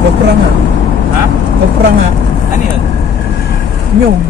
Kopra nga. Ha? Kopra nga. Ano yun? Nyong.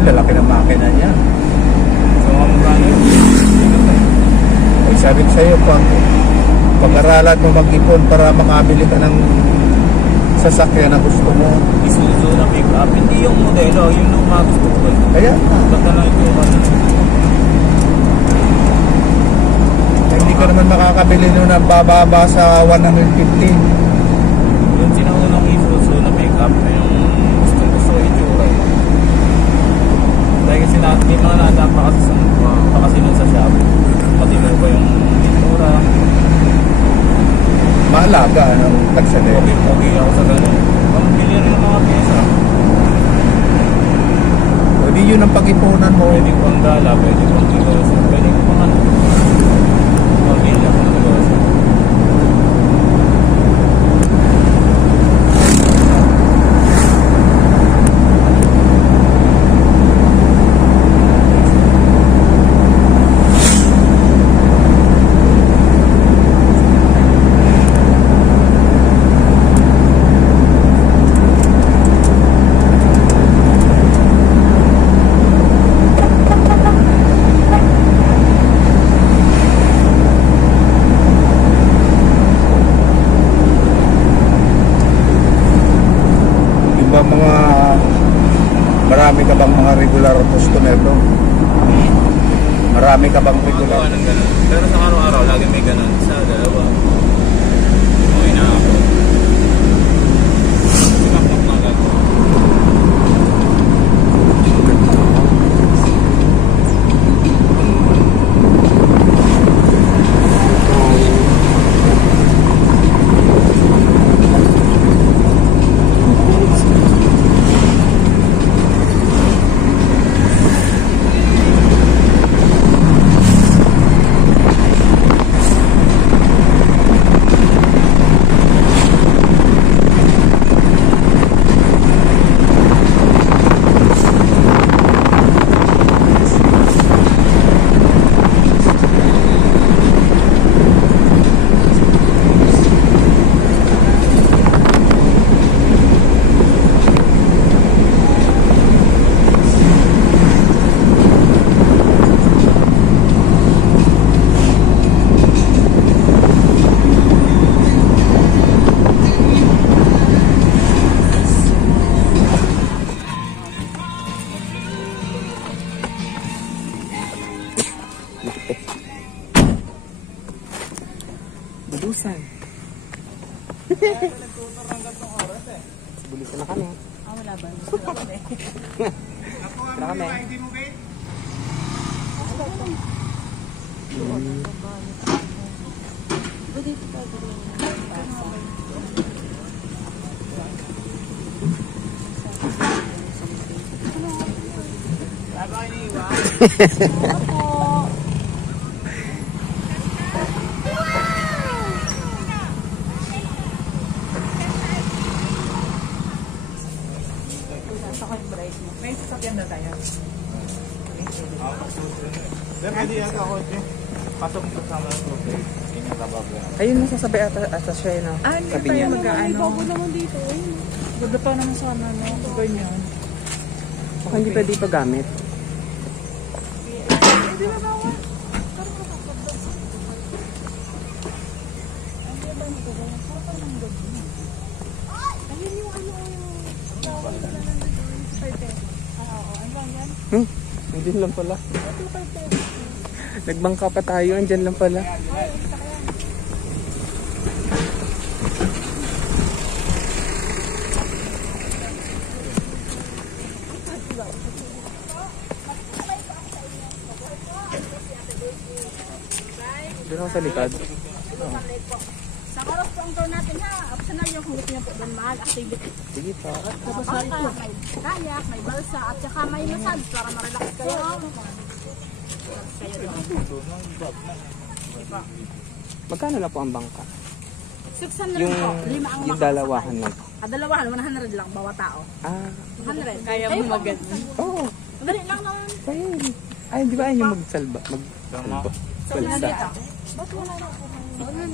Lalaki ng makina niya. So, sabi ko sa'yo, pag-aralan mo mag-ipon para makabili ka ng sasakyan na gusto mo. Isuzu na pick up, hindi yung modelo, yung luma gusto ko. Kaya ba't na ito hindi ka naman makakabili nun na bababa sa 150. yung sinaunang Isuzu na pick up na yung gusto ko itsura. Dahil kasi may mga naadap pa kasi nun sa shop. Pati mo ba yung itsura. Maalaga ng tagsade. Okay ako sa gano'n. Pambili rin ng mga pyesa. Pwede yun ang pag-ipunan mo. Pwede ko ang gala, pwede ko ang negosyo. Pwede ko pang ano. Pambili ako ng negosyo. Marami ka bang mga regular customer doon? Marami ka bang regular? Pero sa araw-araw, lagi may ganun. Sa dalawa. Okay na ako. Simakmak na agad. Nagtutor ng gantong oras eh. Bulis na kami. Ah, wala ba? Wala ba eh? Tara kami. Hindi mo bait? Pwede pa din. Sabi ko iniiwan. Nasa ko yung bright mo. May sasakyan na tayo. Then pwede yan ako. Pasok mo kasama ng tubig. Ayun, nasasabi ata siya yun. Ah, hindi Sabi tayo niya. mag-ano. Bago naman dito. Ganda pa naman sana, no? Ganyan. Baka hindi pwede ito gamit. Hindi na bawal. Ayun yung ano yung bawal na nandun. Pwede. Oo. Ano lang yan? Andyan lang pala. Nagbangka pa tayo, andyan lang pala. Dito ako sa likod. Sa oras po ang tour natin ha. Optional yung kung gusto niyo po doon mag-activity. Sige pa. Tapos may kayak, may balsa, at saka may massage para ma-relax kayo. Kayo doon. Magkano na po ang bangka? 600 Yung, po. 5 ang yung dalawahan lang. Dalawahan, 100 lang bawat tao. Ah, 100. Kaya mo maganda. oo. Madali lang naman. Kaya yun. Ay, di ba ayun yung magsalba? Magsalba. Balsa. Ba't wala na po?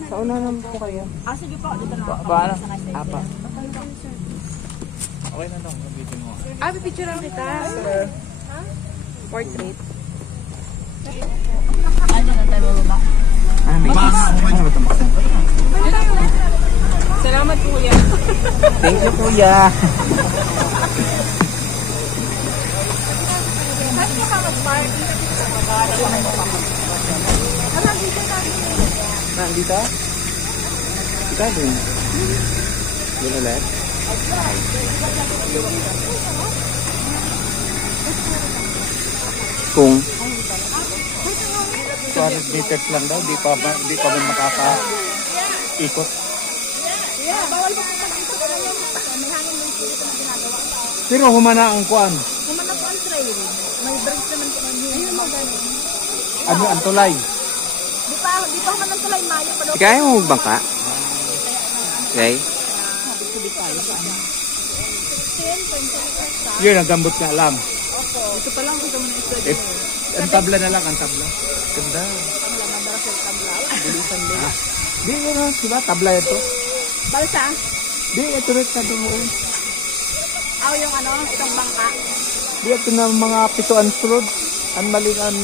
Sa una naman po kayo. Sige po, dito na. Paano? Apa. Okay na lang. Video mo. Ah, pipicturean kita. Portrait. Ano na tayo ba? Ah, may kiss. Ano ba ito? Salamat, kuya. Thank you, kuya. Nandito? Ika din. Doon ulit? Kung 200 meters lang daw, di pa man makaka-ikot. Bawal po po pag-ikot na yan. May hangin ng spirit na ginagawa. Pero humana ang kuan. Kumana po ang trail. May bridge naman po ang yun. Ayun mo ganun. Ano ang tulay? Di pa man ang tulay mayo pa daw. di kaya mo magbangka? Okay? Yun ang gambot nga lang. Ito pa lang kung na isa. Ang tabla na lang, ang tabla. Ganda. Di yun na, diba? Tabla ito. Balsa. Di, ito rin sa doon. Aw yung ano, itong bangka. Di, ito na mga pituan sulod. Ang maling ang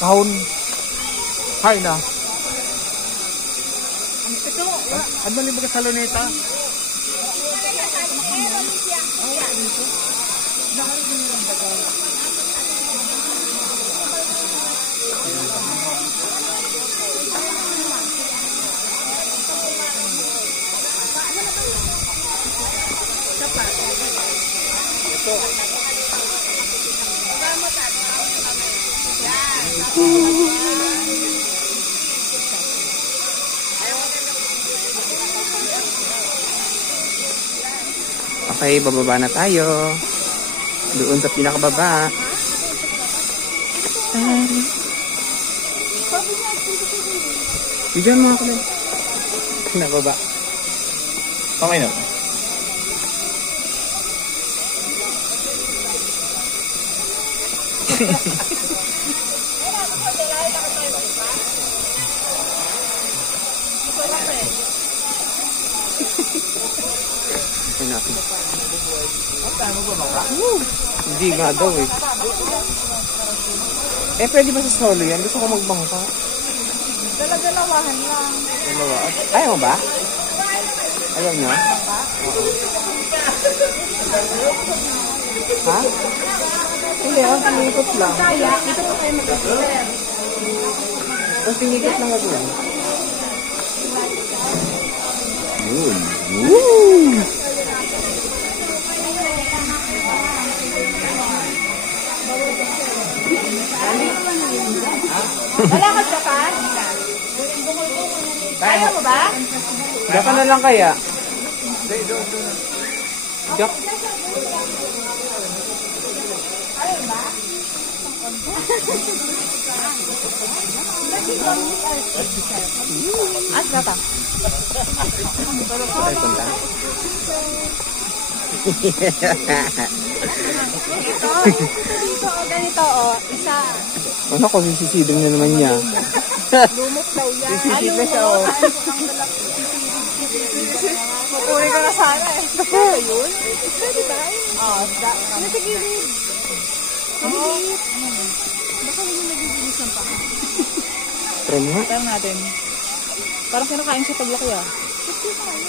kahon. Hay na. Ito, Ang maling mga saloneta. Okay, bababa na tayo. Doon sa pinakababa. Bigyan mo ako lang. Pinakababa. Okay na. Ay natin. Tayo mo ba? Hindi nga daw eh. Eh, pwede ba sa solo yan? Gusto ko magbangka. dala-dalawahan lang. Dalawa. Ayaw mo ba? Ayaw nyo? Ha? Hindi, ang pinikot lang. Kaya, ito po kayo mag-repair. Ang pinikot lang ako. Yun, Woo! Malakad ka pa? Kaya mo ba? Diyan ka na lang kaya? Diyan. At ka pa? Ay, punta. Dito, ganito, oh. Isa. Ano ko, sisisidong na naman niya. Lumot daw yan. Sisid na siya, oh. Pupuri ko na sana eh. Gusto ba yun? Pwede ba? Oo. Nasa gilid. Maliit. Baka hindi nagiginis ang paa. Try mo. Tanong natin. Parang kinakain siya paglaki ah.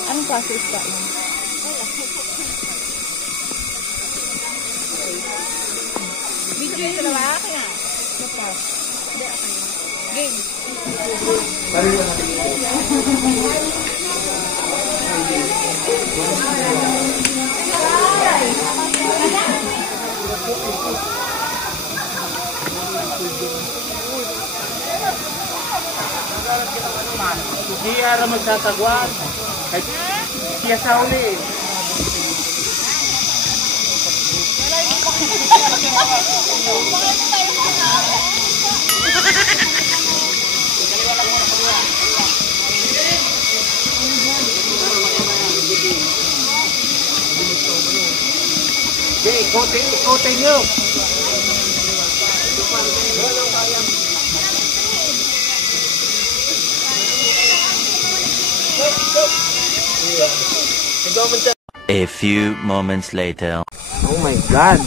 Anong klase isda yun? Video ito na ba? Kaya. Kapas. Game. Hindi ara magsasagwan. Kahit siya sa uli. Okay, ikotin nyo. A few moments later. Oh my God!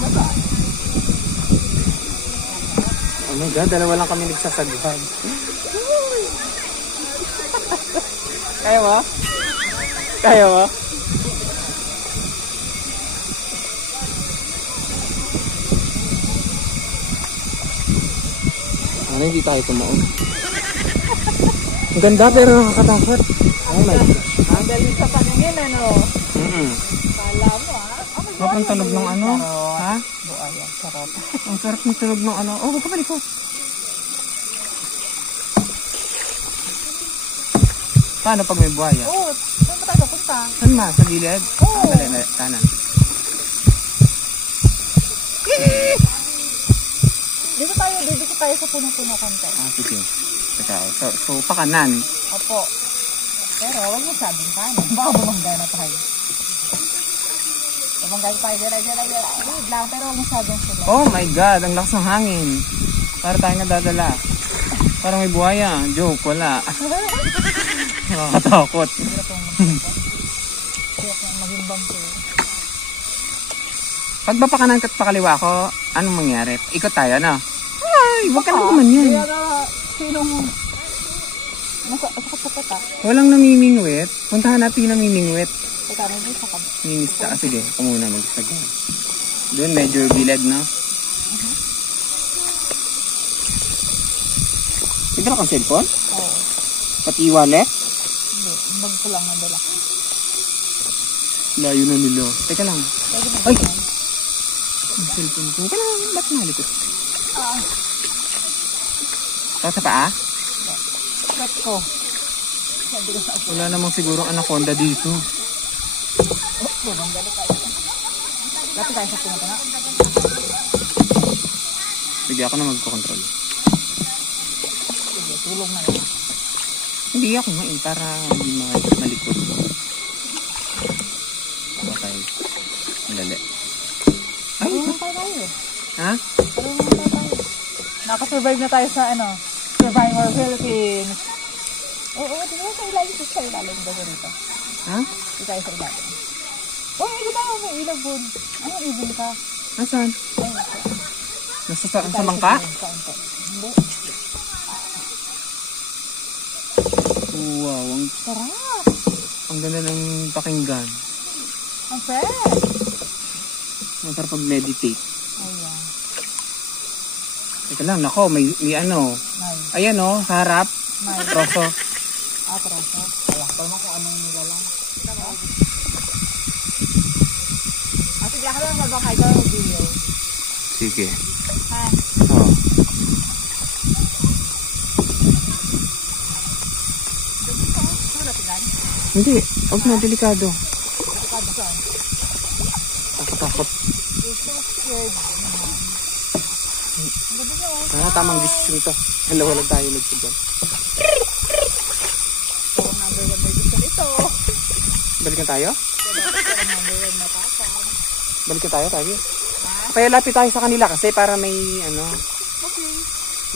Oh my God, dalawa lang kami nagsasagwan. Kaya mo? Kaya mo? Ano, hindi tayo tumaon. Ang ganda pero nakakatakot. Oh my God. Ang galing sa paningin ano. Kala mo ah. Sarap ng tunog ng ano? Ha? Buaya. Sarap. Ang sarap ng tunog ng ano? Oh, huwag ka palikot. Paano pag may buhaya? Oo. Saan ba tayo punta? Saan ma? Sa gilid? Oo. Dali, kanan. Dito tayo sa puno-puno konti. Ah, sige. Teka, so pakanan. Opo. Pero huwag mo sabing paano. Baka bumangga na tayo. Bumangga tayo. Dala. Lead lang. Pero huwag mo sabing sila. Oh my God, ang lakas ng hangin. Para tayo nadadala. Parang may buhaya. Joke, wala. Nakakatakot. Kaya magimbang ko. Pag ba pakanan at pakaliwa ko, anong mangyari? Ikot tayo, no? Ay, wag ka na naman yan. Kaya na, sinong... Masakot ah. Walang namimingwit. Puntahan natin yung namimingwit. Teka, may isa ka ba? Mimista ka. Sige, ako muna mag-sagay. Doon, medyo gilid, no? Ito kang cellphone? Oo. Pati wallet? Hindi. Bag ko lang nadala. Layo na nila. Teka lang. Pwede mo Ay! ba yan? Ang cellphone ko. Kailangan, ba't nalikot? Ah, Ito sa paa? sweat ko. Sabi ko sa ako. Wala namang siguro anaconda dito. Bumangga na tayo. Dati tayo sa pumunta na. Sige, ako na magko-control. Sige, tulong na lang. Hindi ako nga eh, para hindi malikot. Okay. Lali. Ay, Tulong tayo tayo. ha? Tulong tayo. Nakasurvive na tayo sa ano, Survivor Philippines. Oo, di ba sa ilalim? Sa ilalim ba rito? Ha? Di tayo sa ilalim. Oh, hindi ba may ilaw bud? Ano ibig ka? Nasaan? Ay, nako. Nasa sa bangka? Kaunti. Hindi. Wow, Sarap. ang ganda ng pakinggan. Ang fresh. Masarap pag-meditate. Ayan. Teka lang, nako, may ano. Nice. Ayan o, sa harap. Nice. Troso. Atroso. Ayan. Tama kung anong nilalang. habang kayo mag-video. Sige. Ha? Oo. Hindi. Huwag na. Delikado. Delikado saan? Takot-takot. You're so scared naman. Gabi niyo. Sana tamang decision to. Dalawa lang tayo nagsigan. So, number 1 na gusto nito. Balikan tayo? So, dapat number 1 na pasang. Balikan tayo, tayo. Kaya lapit tayo sa kanila kasi para may ano, Okay.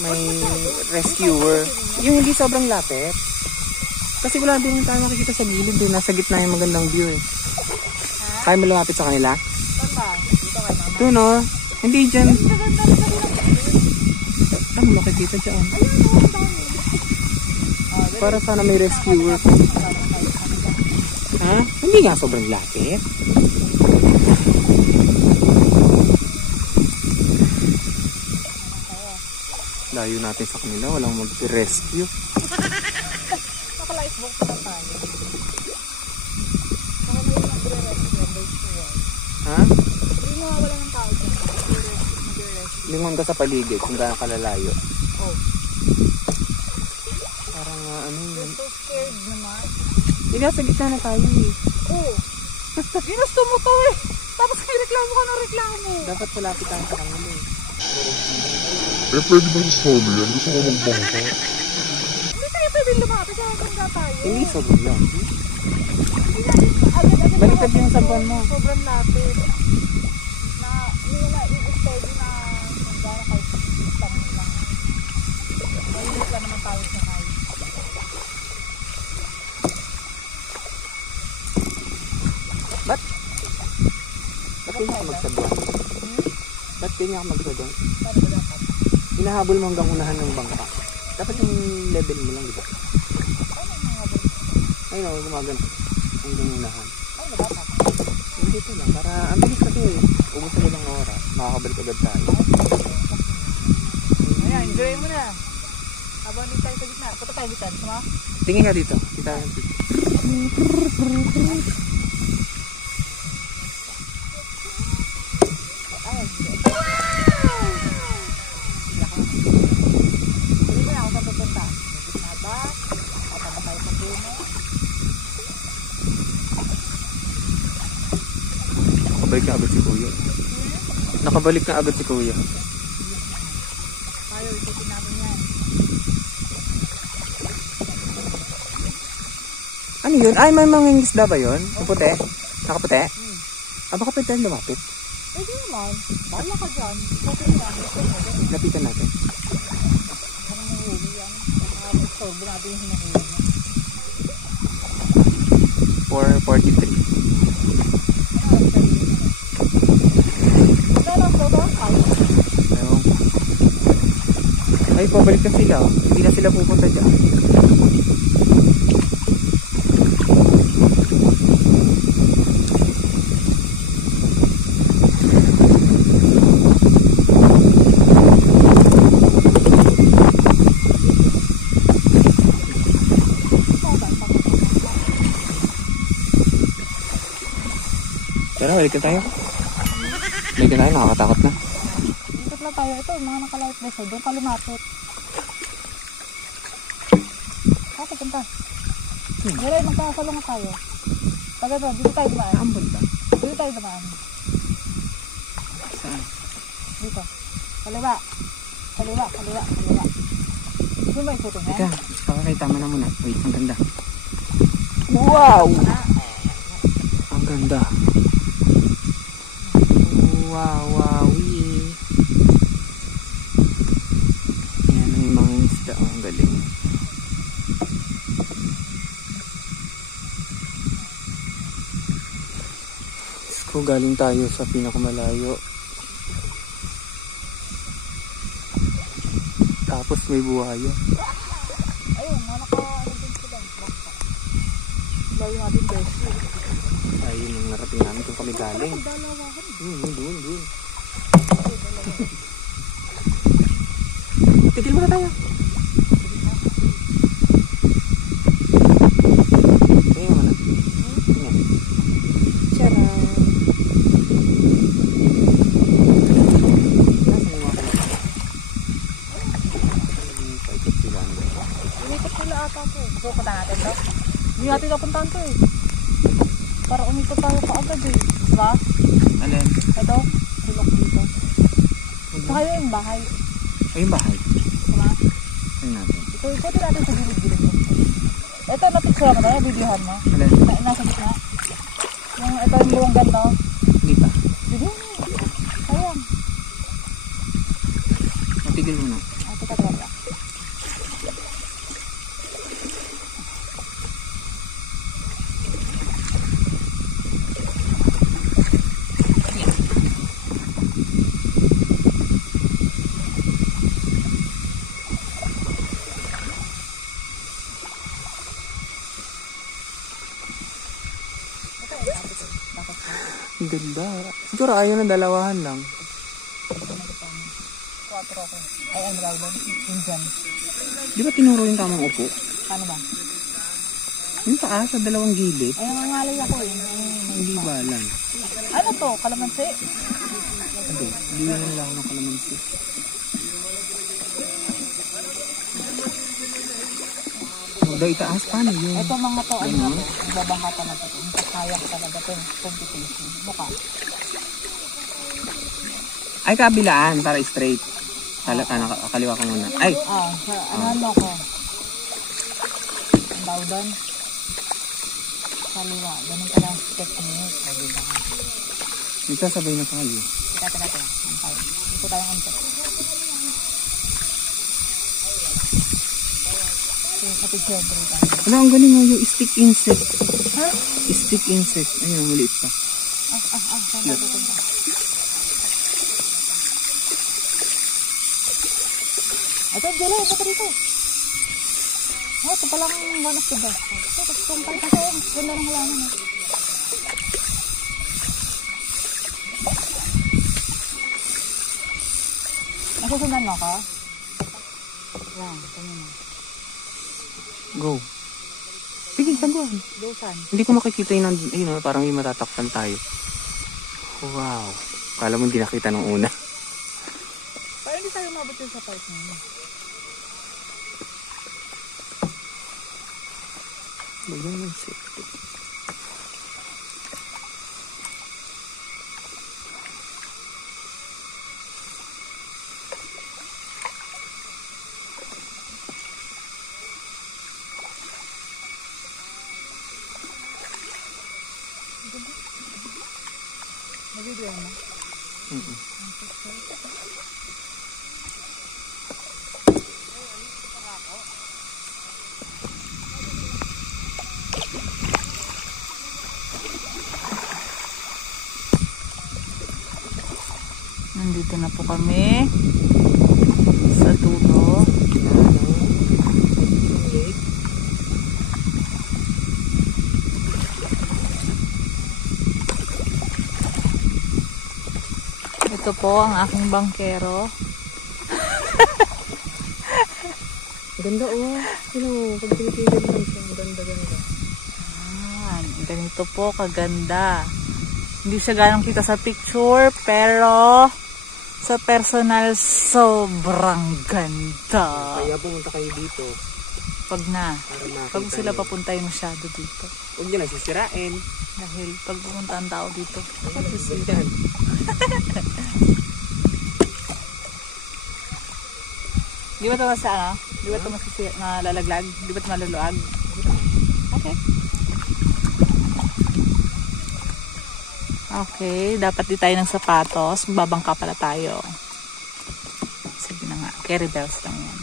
may rescuer. Yung hindi sobrang lapit. Kasi wala din tayo makikita sa gilid eh. Nasa gitna yung magandang view eh. Kaya mo lumapit sa kanila? Saan ba? Dito kay mama. Doon o. Hindi dyan. Maganda rin kami lang. Ano makikita dyan? Ayun, ang dami. Para sana may rescuer. Ha? Hindi nga sobrang lapit. Layo natin sa kanila. Walang mag-rescue. Naka-lifeboat na tayo. Baka may nagre-rescue. Ha? Hindi mo wala ng tao dyan. Nagre-rescue. Lingon ka sa paligid kung gaano kalalayo. Oh. Parang ano yun. You're so scared naman. Hindi nasa gitna na tayo eh. Oh. Ginusto mo to eh. Tapos kay reklamo ka ng reklamo. Dapat malapit tayo sa kanila eh. Eh, pwede ba sa solo yan? Gusto ko magbangka. Hindi tayo pwede lumapit. Kaya ganda tayo. Hindi sobrang lang. Hindi natin agad-agad. Baliktad yung sabuan mo. Sobrang lapit. Na hindi mo na-i-steady na kung gano'n kayo sistang lang. Mahilig lang naman tayo sa kayo. Ba't ganyan ka magsabuan? Ba't ganyan ka magsabuan? Paano ba dapat? Hinahabol mo hanggang unahan ng bangka. Dapat yung level mo lang, di ba? Paano yung mga ba? Ayun o, gumagano. Hanggang unahan. Paano ba dapat? Hindi ito lang. Para, ang bilis kasi eh. Ubus na lang oras. Makakabalik agad tayo. Ayan, enjoy mo na. Habang hindi tayo sa gitna. Punta tayo gitna. Sama? Tingin ka dito. Dito tayo dito. Ayan. Hindi mo na ako saan pupunta. Gitna ba? Tataba tayo sa puno. Nakabalik na agad si Kuya. Nakabalik na agad si Kuya. Tayo, ikutin namin yan. Ano yun? Ay, may mga isda ba yun? Yung puti? Nakaputi? Ah, baka pwede tayong lumapit. Pwede naman. Bahala ka dyan. Okay lang. Gusto mo. Lapitan natin. Parang nahuli yan. Sorbo natin yung hinahuli niya. 4:43. Ito lang to. Ewan ko. Ay, pabalik na sila. Oh. Hindi na sila pupunta dyan. Tara, balikan tayo. Balikan tayo, nakakatakot na. Ikot lang tayo. Ito, mga nakalawit na siya. Doon ka lumapit. Saan pupunta? Pero magkakasalungan tayo. Taga doon, dito tayo dumaan. Ambon ba? Dito tayo dumaan. Saan? Dito. Kaliwa. Kaliwa, kaliwa, kaliwa. Dito ba ikutin yan? Teka, pakakita mo na muna. Wait, ang ganda. Wow! Ang ganda. Wow, wow, yan ang mga isda. Ang galing. So, galing tayo sa pinakamalayo. Tapos may buhaya. Ayun, mga naka-ano din sila. Layo natin beshi. Ayun yung narating namin kung kami galing. Dalawahan. Doon. Tigil muna tayo. Tingnan mo na. Tingnan. Tcharam. Hindi natin napuntahan to eh. Para umikot tayo kaagad eh. Diba? Alin? Ito, sulok dito. Saka yung bahay. Ay, yung bahay. Diba? Ayun natin. Ito, ikutin natin sa gilid-gilid ko. Ito, napicture mo tayo, videohan mo. Alin? Nasa gitna. Yung, ito yung buong ganto. Hindi pa. Sige. Sayang. Matigil mo na. Teka, teka. Ang ganda. Siguro ayaw ng dalawahan lang. 4 ako. Ay, ang tawag doon. Injan. Di ba tinuro yung tamang upo? Paano ba? Yung taas sa dalawang gilid. Ay, nangangalay ako eh. Hindi ba lang? Ano to? Kalamansi? Hindi. Hindi mo nila ako ng kalamansi. Daw itaas paano yun? Ito mga to, ano na to? Babangka talaga to. Hindi sayang talaga to. Competition. Mukha. Ay, kabilaan para straight. Kaliwa ko muna. Ay! Ano ko? Ang daw doon. Kaliwa. Ganun pala ang technique. Ay, diba? Nagsasabay na tayo. Teka. Ang tayo. Ito tayong antok. Ito siyempre tayo. Wala, ang galing nga yung stick insect. Ha? Stick insect. Ayun, maliit pa. Saan tayo pupunta? Ito, Jelly, ito pa dito. Oh, ito palang one of the best. Ito, tumpay pa sa'yo. Ganda ng halaman. Nasusundan mo ka? Yan, kanya na. Go. Sige, saan doon? Dosan. Hindi ko makikita yun. Ayun, parang yung matatakpan tayo. Wow. Kala mo hindi nakita nung una. Parang hindi tayo mabot yun sa part niya. Magyan yung safety. Nag-video mo? Nandito na po kami sa dulo. Ito po ang aking bangkero. Ganda oh. Pag pinipilit lang siya. Ganda. Ganito po kaganda. Hindi siya ganang kita sa picture, pero sa personal sobrang ganda. Kaya pumunta kayo dito. Pag Para sila papunta yung masyado dito. Huwag nyo lang sisirain. Dahil pag pumunta ang tao dito, Sisirain. di ba ito ano? Di ba ito malalaglag? Di ba ito maluluag? Okay. Okay, dapat di tayo ng sapatos. Babangka pala tayo. Sige na nga, carry bells lang yan.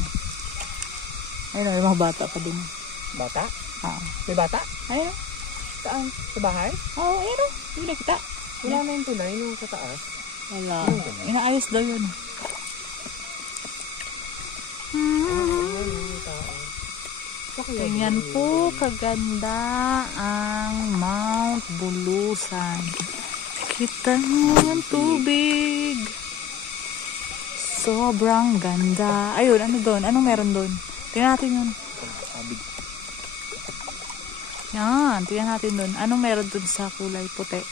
Ayun, may mga bata pa din. Bata? Ah. May bata? Ayun. Saan? Sa bahay? Oo, ayun o. Hindi na kita. Wala na yung tulay yung sa taas. Wala. Inaayos daw yun. Tingnan po, kaganda ang Mount Bulusan. Kita mo ang tubig. Sobrang ganda. Ayun, ano doon? Anong meron doon? Tingnan natin yun. Yan, tingnan natin doon. Anong meron doon sa kulay puti?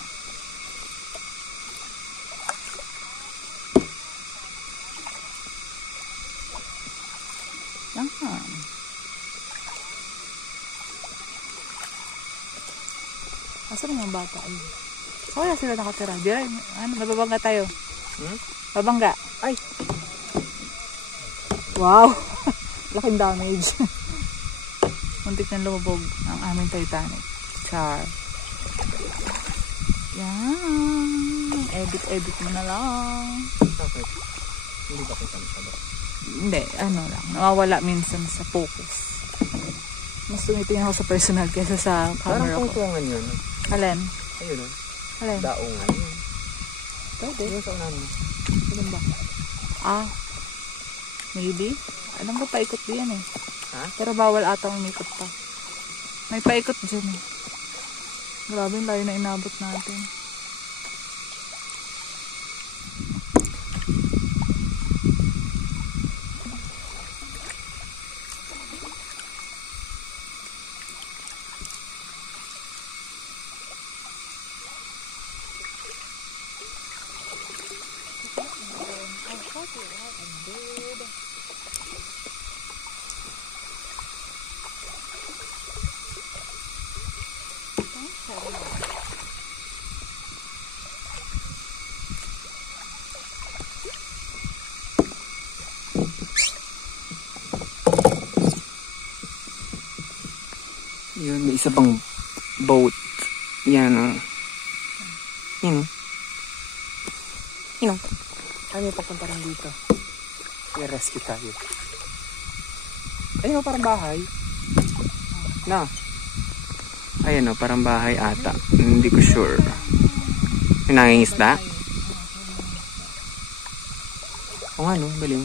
Yan. Asan ang mga bata? Ay. So, wala sila nakatira. Di ay, ano, nababangga tayo. Babangga. Ay. Wow. Laking damage. Muntik na lumubog ang aming Titanic. Char. Yan. Edit mo na lang. Bakit? Hindi ba kita masyado? Hindi, ano lang. Nawawala minsan sa focus. Mas tumitingin ako sa personal kaysa sa camera Parang ko. pungtungan yun. Alin? Ayun o. Alin? Daungan yun. Pwede. Yung sa unahan mo. Alin ba? Ah. Maybe. Alam ko paikot din eh. Ha? Pero bawal ata umikot pa. May paikot dyan eh. Grabe yung layo na inabot natin. Yun, may isa pang boat. Yan o. Yun o. Yun o. Tayo may papunta rin dito. I-rescue tayo. Ayun o, parang bahay. Na. Ayun o, parang bahay ata. Hindi ko sure. May nangingisda? O nga no, galing.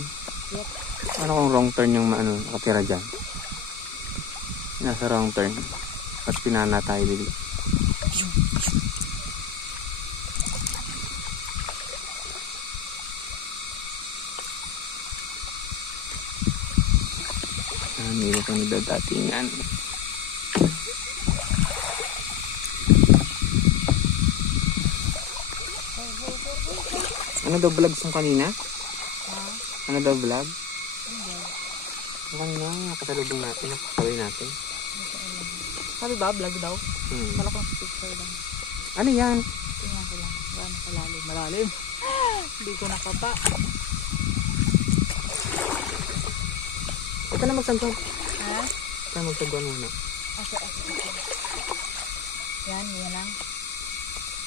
Ano kung wrong turn yung nakatira dyan? Nasa wrong turn. At pinana tayo dito. Hindi ko nila datingan. Ano daw vlogs yung kanina? Ano daw vlog? Ang kanina, nakasalubong natin. Nakakawin natin. Sabi ba, vlog daw? Kala ko picture lang. Ano yan? Tingnan ko lang. Gaano kalalim? Malalim. Hindi ko nakapa. Huwag ka na magsagwan. Ha? Huwag ka na magsagwan muna. Okay. Yan lang.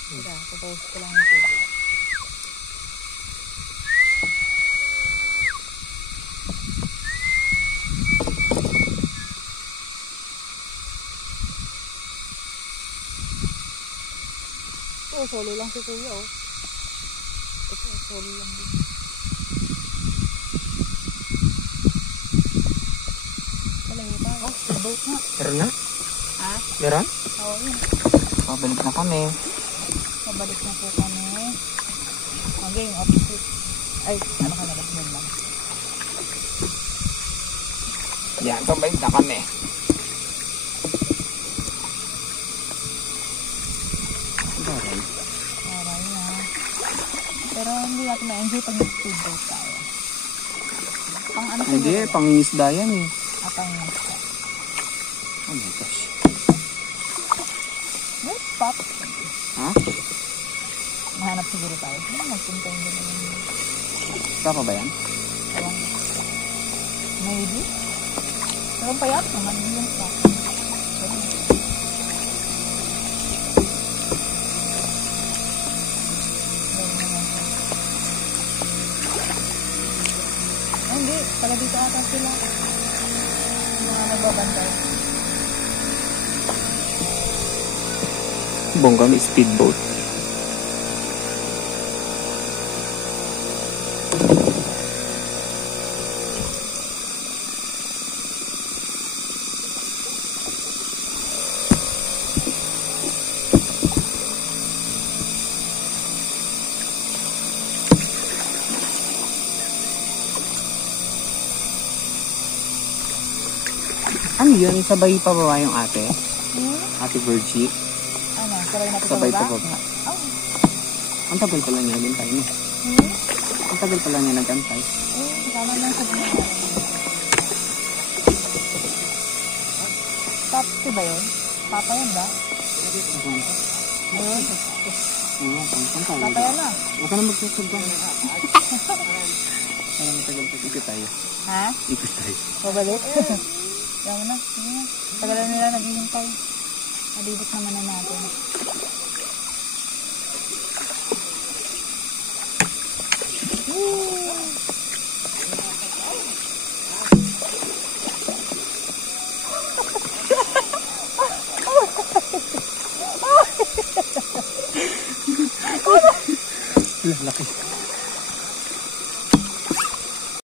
Teka, propose ko lang ito. Solo lang si Kuya oh. Ito, solo lang din. Talaga pa. Oh, boat na. Meron na? Ha? Meron? Oo, yun. Pabalik na kami. Pabalik na po kami. Okay, yung opposite. Ay, ano ka na ba? Yun lang. Yan, pabalik na kami. Baray. Aray na. Pero hindi natin na-enjoy pag nag-speedboat tayo. Pang ano Hindi, siguro? pangingisda yan eh. Pang isda. Oh my gosh. Wait, stop. Ha? Mahanap siguro tayo. Magpunta yung gano'n. Tapa ba yan? Ewan ko. Maybe. Pero payat naman yung stop. Hindi, pala dito ata sila. Mga nagbabantay. Bongga may speedboat. Ano yun? Sabay pababa yung ate? Ate Virgie? Ano, sabay natin Sabay sa baba? pababa. Oh. Ang tagal pala niya nagantay no? Ang tagal pala niya nagantay. Kasama lang sa baba. Top ba yun? Papa yun ba? Papaya na. Huwag ka na magsasalba. Parang tagal-tagal. Ikot tayo. Ha? Ikot tayo. Pabalik? Yaman na. Sige na. Tagalan nila naghihintay. Malibot naman na natin. Laki.